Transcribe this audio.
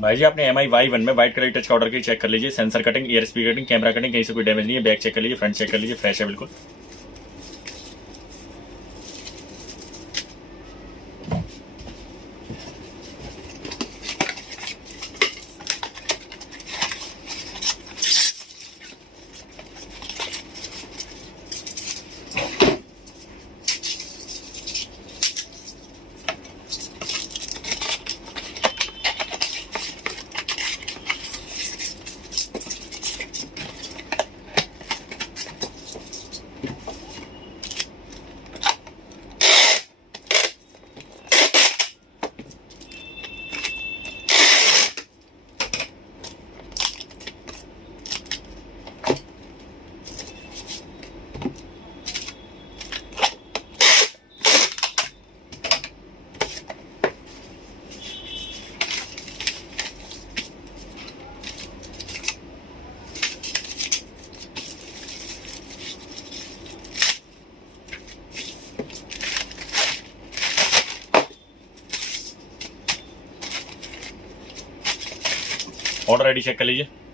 भाई जी आपने MI Y1 में व्हाइट कलर टच का ऑर्डर की, चेक कर लीजिए। Sensor cutting, year speaker cutting, camera cutting, कहीं से कोई डैमेज नहीं है। बैक चेक कर लीजिए, फ्रंट चेक कर लीजिए, फ्रेश है बिल्कुल। ऑर्डर आईडी चेक कर लीजिए।